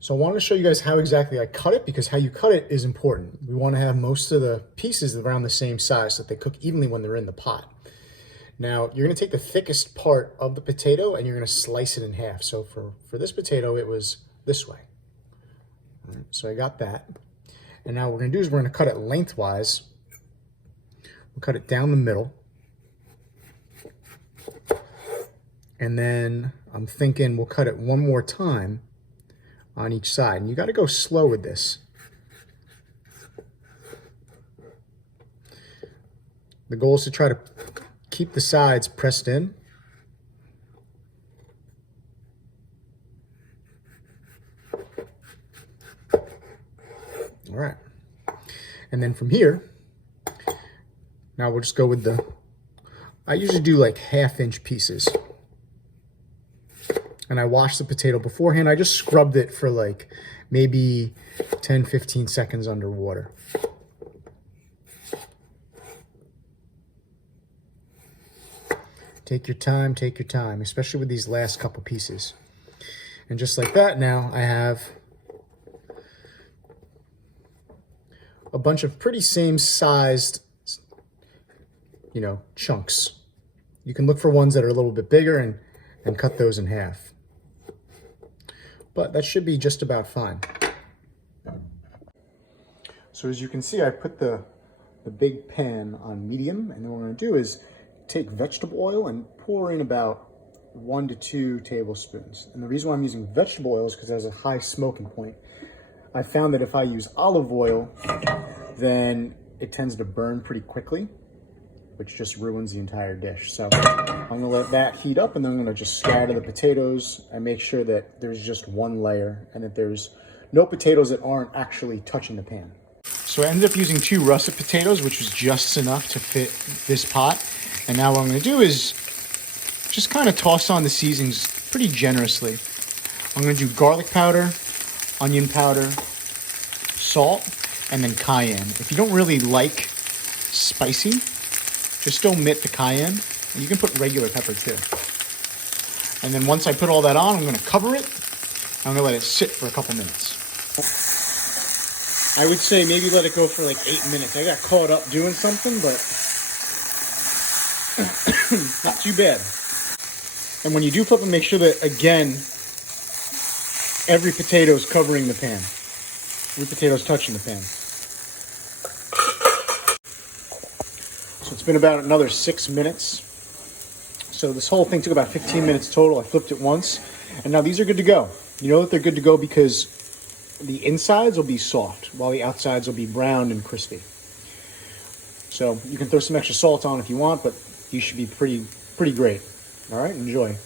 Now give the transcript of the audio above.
So I wanted to show you guys how exactly I cut it, because how you cut it is important. We want to have most of the pieces around the same size so that they cook evenly when they're in the pot. Now, you're going to take the thickest part of the potato and you're going to slice it in half. So for this potato, it was this way. All right, so I got that. And now what we're going to do is we're going to cut it lengthwise. We'll cut it down the middle. And then I'm thinking we'll cut it one more time on each side. And you got to go slow with this. The goal is to try to keep the sides pressed in. All right. And then from here, now we'll just go with I usually do like 1/2-inch pieces. And I washed the potato beforehand. I just scrubbed it for like maybe 10-15 seconds under water. Take your time, especially with these last couple pieces. And just like that, now I have a bunch of pretty same sized, chunks. You can look for ones that are a little bit bigger and cut those in half. But that should be just about fine. So as you can see, I put the big pan on medium, and then what I'm going to do is take vegetable oil and pour in about 1 to 2 tablespoons. And the reason why I'm using vegetable oil is because it has a high smoking point. I found that if I use olive oil, then it tends to burn pretty quickly, which just ruins the entire dish. So I'm gonna let that heat up, and then I'm gonna just scatter the potatoes and make sure that there's just one layer and that there's no potatoes that aren't actually touching the pan. So I ended up using 2 russet potatoes, which was just enough to fit this pot. And now what I'm gonna do is just kind of toss on the seasonings pretty generously. I'm gonna do garlic powder, onion powder, salt, and then cayenne. If you don't really like spicy, just omit the cayenne. And you can put regular pepper too. And then once I put all that on, I'm gonna cover it. I'm gonna let it sit for a couple minutes. I would say maybe let it go for like 8 minutes. I got caught up doing something, but not too bad. And when you do flip them, make sure that, again, every potato is covering the pan. Every potato is touching the pan. So it's been about another 6 minutes. So this whole thing took about 15 minutes total. I flipped it once. And now these are good to go. You know that they're good to go because the insides will be soft while the outsides will be brown and crispy. So you can throw some extra salt on if you want, but these should be pretty great. All right, enjoy.